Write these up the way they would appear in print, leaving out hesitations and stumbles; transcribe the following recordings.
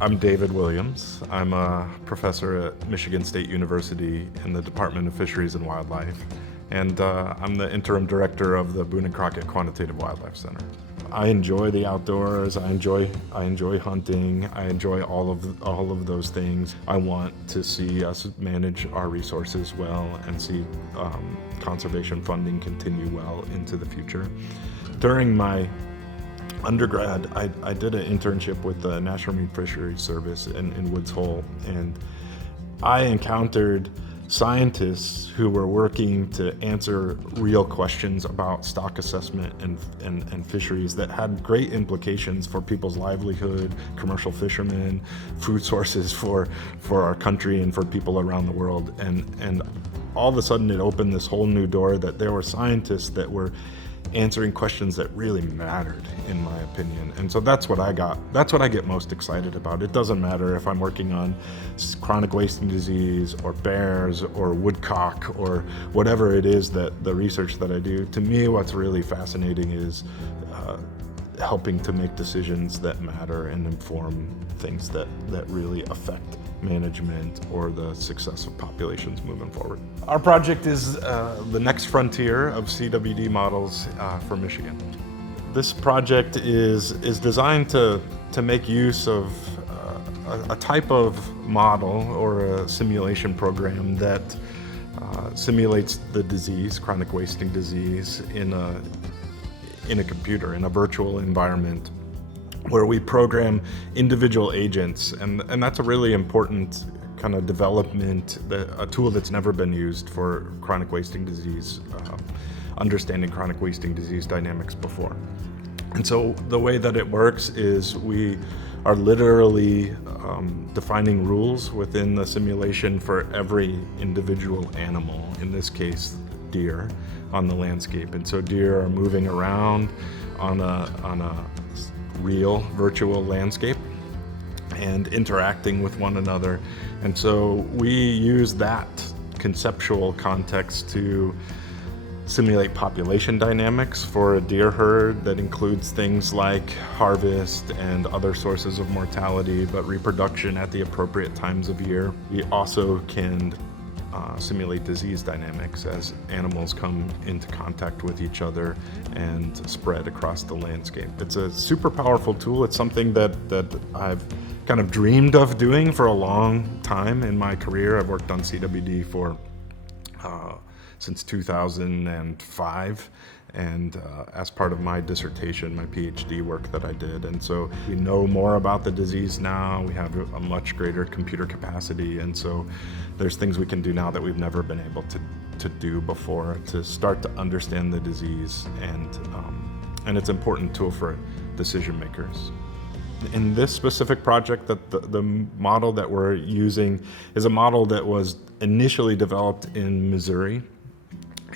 I'm David Williams. I'm a professor at Michigan State University in the Department of Fisheries and Wildlife, and I'm the interim director of the Boone and Crockett Quantitative Wildlife Center. I enjoy the outdoors. I enjoy hunting. I enjoy all of those things. I want to see us manage our resources well and see conservation funding continue well into the future. During my undergrad, I did an internship with the National Marine Fisheries Service in Woods Hole, and I encountered scientists who were working to answer real questions about stock assessment and fisheries that had great implications for people's livelihood, commercial fishermen, food sources for our country and for people around the world. And all of a sudden it opened this whole new door that there were scientists that were answering questions that really mattered, in my opinion. And so that's what I get most excited about. It doesn't matter if I'm working on chronic wasting disease or bears or woodcock or whatever it is that the research that I do. To me, what's really fascinating is helping to make decisions that matter and inform things that really affect management or the success of populations moving forward. Our project is the next frontier of CWD models for Michigan. This project is designed to make use of a type of model or a simulation program that simulates the disease, chronic wasting disease, in a computer, in a virtual environment, where we program individual agents, and that's a really important kind of development, a tool that's never been used for chronic wasting disease, understanding chronic wasting disease dynamics before. And so the way that it works is we are literally defining rules within the simulation for every individual animal, in this case deer, on the landscape. And so deer are moving around on a real virtual landscape and interacting with one another. And so we use that conceptual context to simulate population dynamics for a deer herd that includes things like harvest and other sources of mortality, but reproduction at the appropriate times of year. We also can simulate disease dynamics as animals come into contact with each other and spread across the landscape. It's a super powerful tool. It's something that I've kind of dreamed of doing for a long time in my career. I've worked on CWD for since 2005, and as part of my dissertation, my PhD work that I did. And so we know more about the disease now. We have a much greater computer capacity, and so there's things we can do now that we've never been able to do before to start to understand the disease, and it's an important tool for decision makers. In this specific project, the model that we're using is a model that was initially developed in Missouri,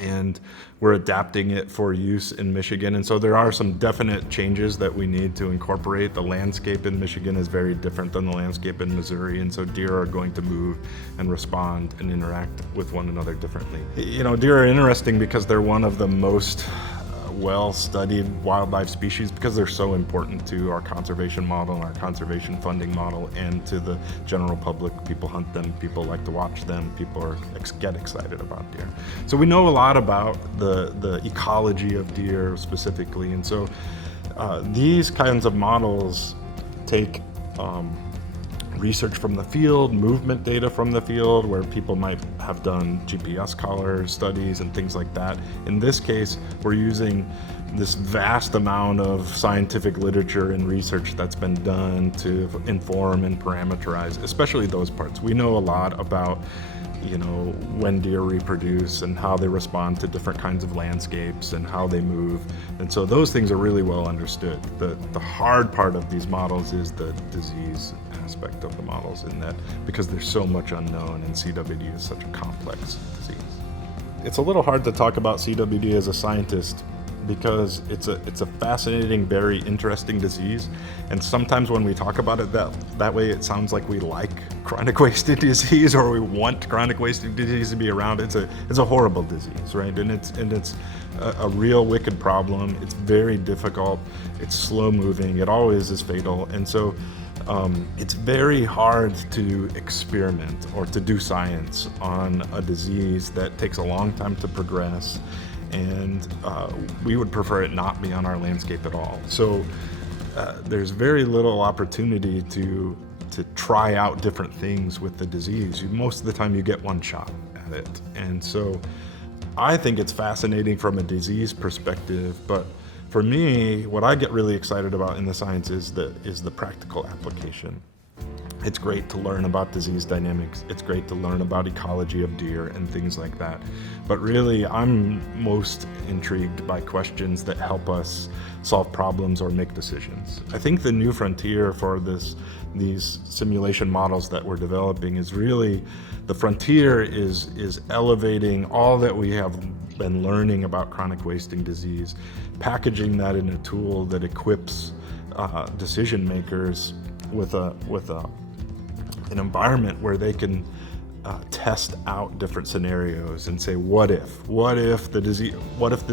and we're adapting it for use in Michigan. And so there are some definite changes that we need to incorporate. The landscape in Michigan is very different than the landscape in Missouri, and so deer are going to move and respond and interact with one another differently. You know, deer are interesting because they're one of the most well-studied wildlife species, because they're so important to our conservation model and our conservation funding model, and to the general public. People hunt them, people like to watch them, people get excited about deer. So we know a lot about the ecology of deer specifically, and so these kinds of models take research from the field, movement data from the field, where people might have done GPS collar studies and things like that. In this case, we're using this vast amount of scientific literature and research that's been done to inform and parameterize, especially those parts. We know a lot about, you know, when deer reproduce and how they respond to different kinds of landscapes and how they move. And so those things are really well understood. The hard part of these models is the disease aspect of the models, in that because there's so much unknown and CWD is such a complex disease. It's a little hard to talk about CWD as a scientist because it's a fascinating, very interesting disease. And sometimes when we talk about it that way, it sounds like we like chronic wasting disease, or we want chronic wasting disease to be around. It's a horrible disease, right? And it's a real wicked problem. It's very difficult. It's slow moving. It always is fatal. And so It's very hard to experiment or to do science on a disease that takes a long time to progress, and we would prefer it not be on our landscape at all. So there's very little opportunity to try out different things with the disease. Most of the time you get one shot at it. And so I think it's fascinating from a disease perspective, but for me, what I get really excited about in the science is the practical application. It's great to learn about disease dynamics. It's great to learn about ecology of deer and things like that. But really, I'm most intrigued by questions that help us solve problems or make decisions. I think the new frontier for these simulation models that we're developing is really, the frontier is elevating all that we have been learning about chronic wasting disease, packaging that in a tool that equips decision makers with an environment where they can test out different scenarios and say, what if the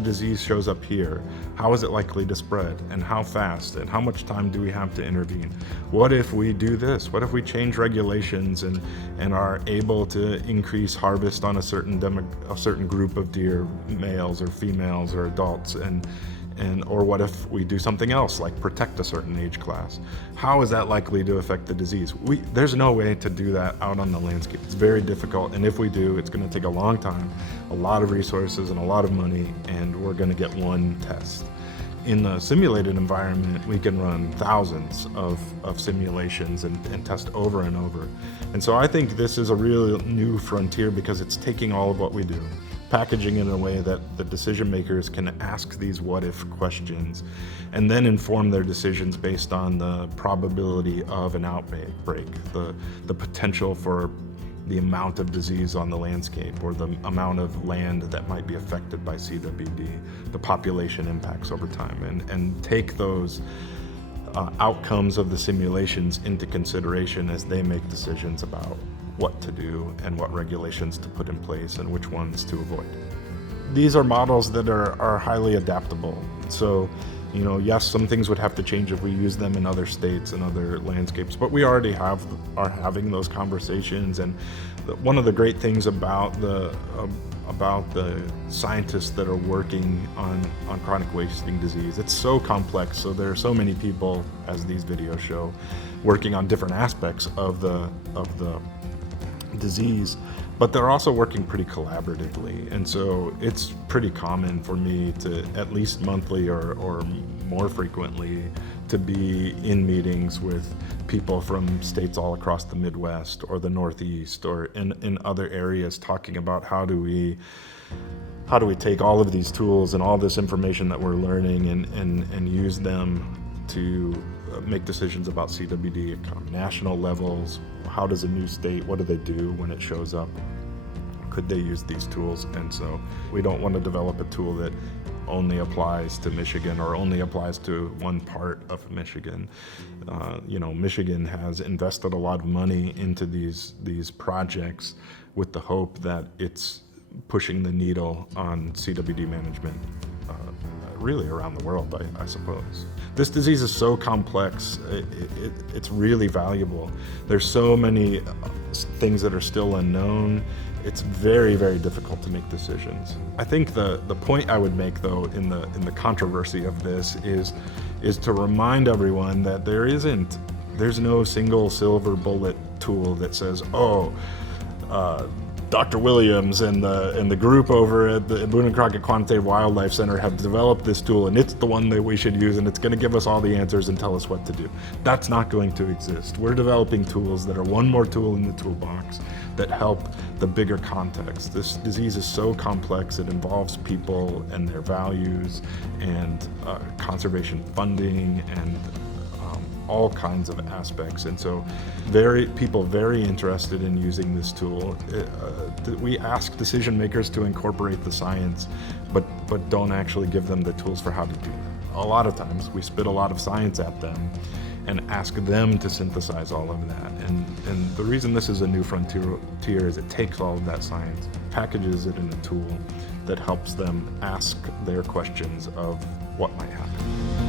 disease shows up here? How is it likely to spread, and how fast, and how much time do we have to intervene? What if we do this? What if we change regulations and are able to increase harvest on a certain group of deer, males or females or adults, or what if we do something else, like protect a certain age class? How is that likely to affect the disease? There's no way to do that out on the landscape. It's very difficult, and if we do, it's going to take a long time, a lot of resources, and a lot of money, and we're going to get one test. In the simulated environment, we can run thousands of simulations and test over and over. And so I think this is a real new frontier because it's taking all of what we do, packaging in a way that the decision makers can ask these what-if questions and then inform their decisions based on the probability of an outbreak, the potential for the amount of disease on the landscape or the amount of land that might be affected by CWD, the population impacts over time, and take those outcomes of the simulations into consideration as they make decisions about what to do and what regulations to put in place and which ones to avoid. These are models that are highly adaptable. So, yes, some things would have to change if we use them in other states and other landscapes, but we already are having those conversations. And one of the great things about the scientists that are working on chronic wasting disease, it's so complex. So there are so many people, as these videos show, working on different aspects of the disease, but they're also working pretty collaboratively. And so it's pretty common for me to, at least monthly or more frequently, to be in meetings with people from states all across the Midwest or the Northeast or in other areas, talking about how do we take all of these tools and all this information that we're learning and use them to make decisions about CWD at national levels. How does a new state, what do they do when it shows up? Could they use these tools? And so we don't want to develop a tool that only applies to Michigan or only applies to one part of Michigan. Michigan has invested a lot of money into these projects with the hope that it's pushing the needle on CWD management really around the world, I suppose. This disease is so complex, it's really valuable. There's so many things that are still unknown. It's very, very difficult to make decisions. I think the point I would make, though, in the controversy of this is to remind everyone that there's no single silver bullet tool that says, Dr. Williams and the group over at the Boone and Crockett Quantitative Wildlife Center have developed this tool, and it's the one that we should use, and it's going to give us all the answers and tell us what to do. That's not going to exist. We're developing tools that are one more tool in the toolbox that help the bigger context. This disease is so complex, it involves people and their values and conservation funding and all kinds of aspects. And so people very interested in using this tool. We ask decision makers to incorporate the science, but don't actually give them the tools for how to do that. A lot of times we spit a lot of science at them and ask them to synthesize all of that. And the reason this is a new frontier is it takes all of that science, packages it in a tool that helps them ask their questions of what might happen.